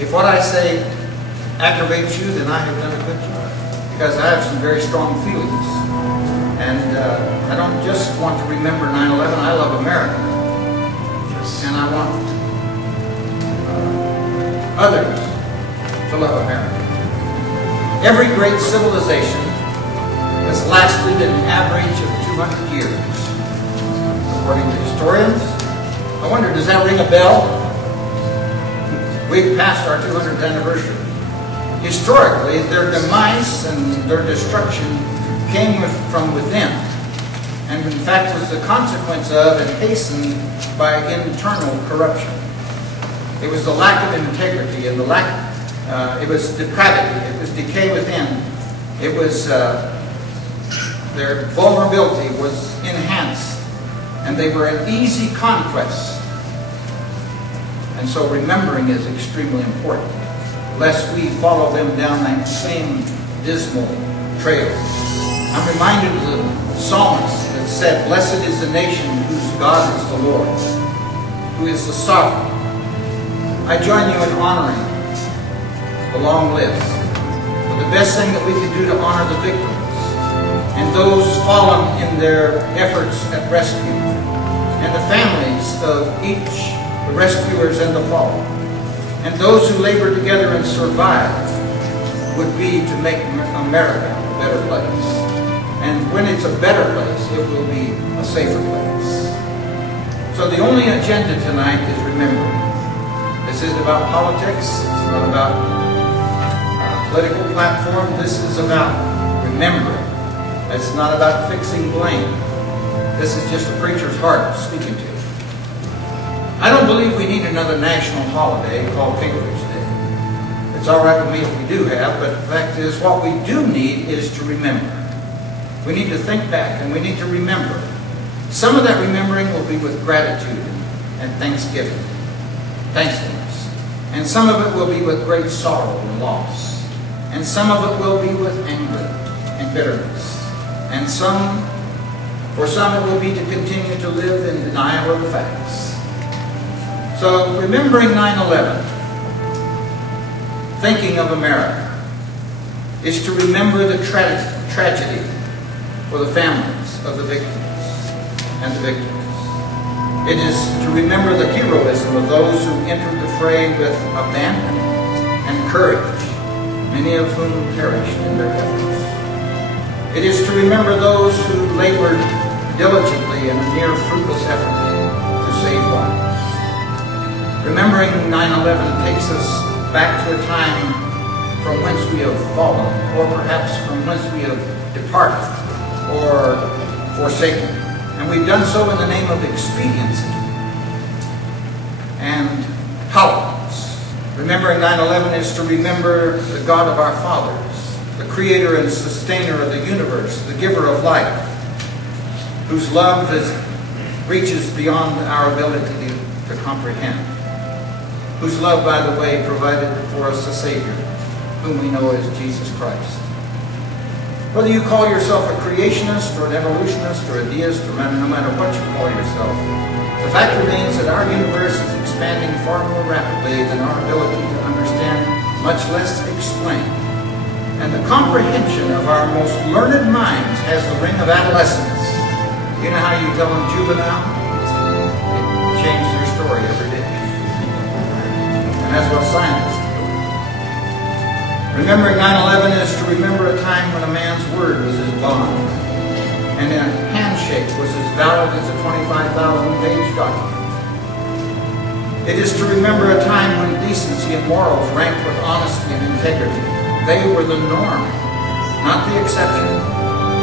If what I say aggravates you, then I have done a good job, because I have some very strong feelings. And I don't just want to remember 9/11, I love America. Yes. And I want others to love America. Every great civilization has lasted an average of 200 years. According to historians, I wonder, does that ring a bell? We've passed our 200th anniversary. Historically, their demise and their destruction came from within, and in fact was the consequence of and hastened by internal corruption. It was the lack of integrity and the lack, it was depravity, it was decay within. It was, their vulnerability was enhanced, and they were an easy conquest. And so remembering is extremely important, lest we follow them down that same dismal trail. I'm reminded of the psalmist that said, "Blessed is the nation whose God is the Lord, who is the sovereign." I join you in honoring the long list. But the best thing that we can do to honor the victims and those fallen in their efforts at rescue, and the families of each, the rescuers and the fallen, and those who labor together and survive, would be to make America a better place. And when it's a better place, it will be a safer place. So the only agenda tonight is remembering. This isn't about politics. It's not about a political platform. This is about remembering. It's not about fixing blame. This is just a preacher's heart speaking to you. I don't believe we need another national holiday called Patriots Day. It's all right with me if we do have, but the fact is, what we do need is to remember. We need to think back, and we need to remember. Some of that remembering will be with gratitude and thanksgiving, thankfulness. And some of it will be with great sorrow and loss. And some of it will be with anger and bitterness. And for some it will be to continue to live in denial of the facts. So remembering 9/11, thinking of America, is to remember the tragedy for the families of the victims and the victims. It is to remember the heroism of those who entered the fray with abandon and courage, many of whom perished in their efforts. It is to remember those who labored diligently in a near fruitless effort to save lives. Remembering 9/11 takes us back to a time from whence we have fallen, or perhaps from whence we have departed or forsaken. And we've done so in the name of expediency and tolerance. Remembering 9/11 is to remember the God of our fathers, the creator and sustainer of the universe, the giver of life, whose love reaches beyond our ability to comprehend, whose love, by the way, provided for us a Savior, whom we know as Jesus Christ. Whether you call yourself a creationist or an evolutionist or a deist, or no matter what you call yourself, the fact remains that our universe is expanding far more rapidly than our ability to understand, much less explain. And the comprehension of our most learned minds has the ring of adolescence. You know how you tell them juvenile? They change their story every day. And that's what scientists do. Remembering 9/11 is to remember a time when a man's word was his bond, and a handshake was as valid as a 25,000-page document. It is to remember a time when decency and morals ranked with honesty and integrity. They were the norm, not the exception.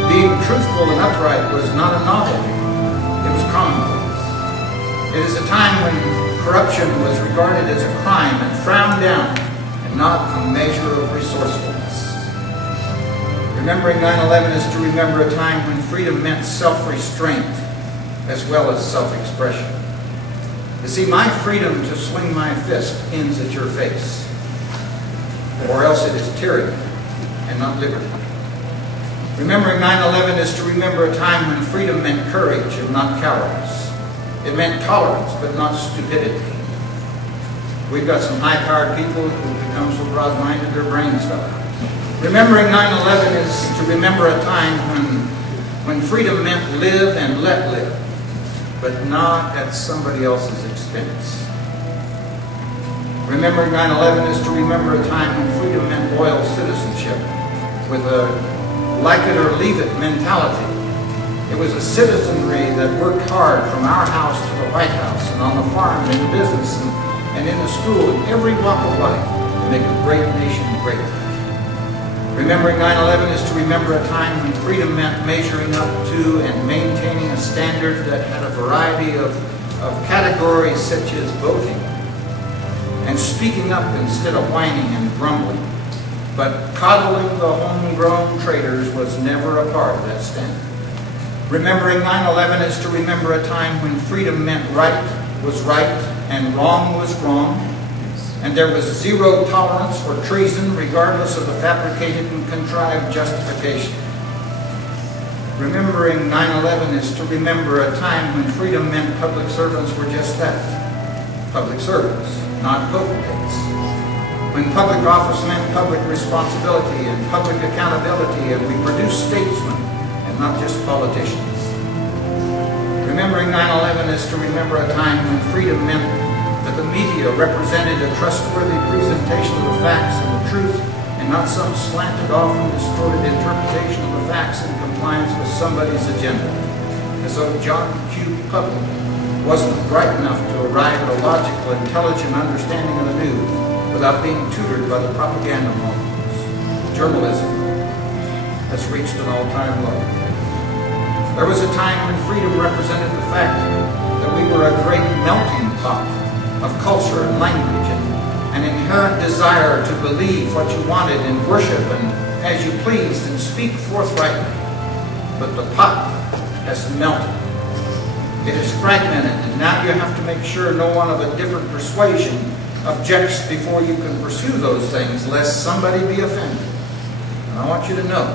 Being truthful and upright was not a novelty. It was commonplace. It is a time when corruption was regarded as a crime and frowned down, and not a measure of resourcefulness. Remembering 9/11 is to remember a time when freedom meant self-restraint as well as self-expression. You see, my freedom to swing my fist ends at your face, or else it is tyranny and not liberty. Remembering 9/11 is to remember a time when freedom meant courage and not cowardice. It meant tolerance but not stupidity. We've got some high-powered people who become so broad-minded their brains fell out. Remembering 9/11 is to remember a time when freedom meant live and let live, but not at somebody else's expense. Remembering 9/11 is to remember a time when freedom meant loyal citizenship with a like it or leave it mentality. It was a citizenry that worked hard from our house to the White House and on the farm, in the business, and in the school, in every walk of life, to make a great nation great. Remembering 9/11 is to remember a time when freedom meant measuring up to and maintaining a standard that had a variety of categories such as voting and speaking up instead of whining and grumbling. But coddling the homegrown traitors was never a part of that standard. Remembering 9/11 is to remember a time when freedom meant right was right and wrong was wrong, and there was zero tolerance for treason regardless of the fabricated and contrived justification. Remembering 9/11 is to remember a time when freedom meant public servants were just that, public servants, not potentates. When public office meant public responsibility and public accountability, and we produced statesmen and not just politicians. Remembering 9/11 is to remember a time when freedom meant that the media represented a trustworthy presentation of the facts and the truth, and not some slanted, often distorted interpretation of the facts in compliance with somebody's agenda. As though John Q. Public wasn't bright enough to arrive at a logical, intelligent understanding of the news without being tutored by the propaganda models. Journalism has reached an all-time low. There was a time when freedom represented the fact that we were a great melting pot of culture and language, and an inherent desire to believe what you wanted and worship and as you pleased and speak forthrightly. But the pot has melted. It is fragmented, and now you have to make sure no one of a different persuasion objects before you can pursue those things, lest somebody be offended. And I want you to know,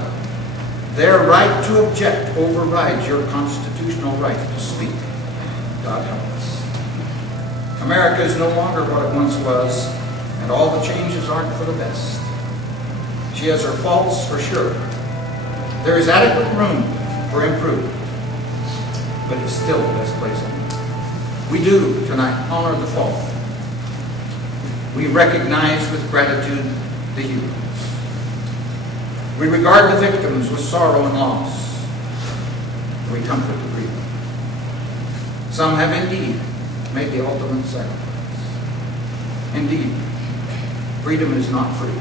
their right to object overrides your constitutional right to speak. God help us. America is no longer what it once was, and all the changes aren't for the best. She has her faults for sure. There is adequate room for improvement, but it's still the best place on earth. We do tonight honor the fallen. We recognize with gratitude the heroes. We regard the victims with sorrow and loss. We comfort the grieving. Some have indeed made the ultimate sacrifice. Indeed, freedom is not free.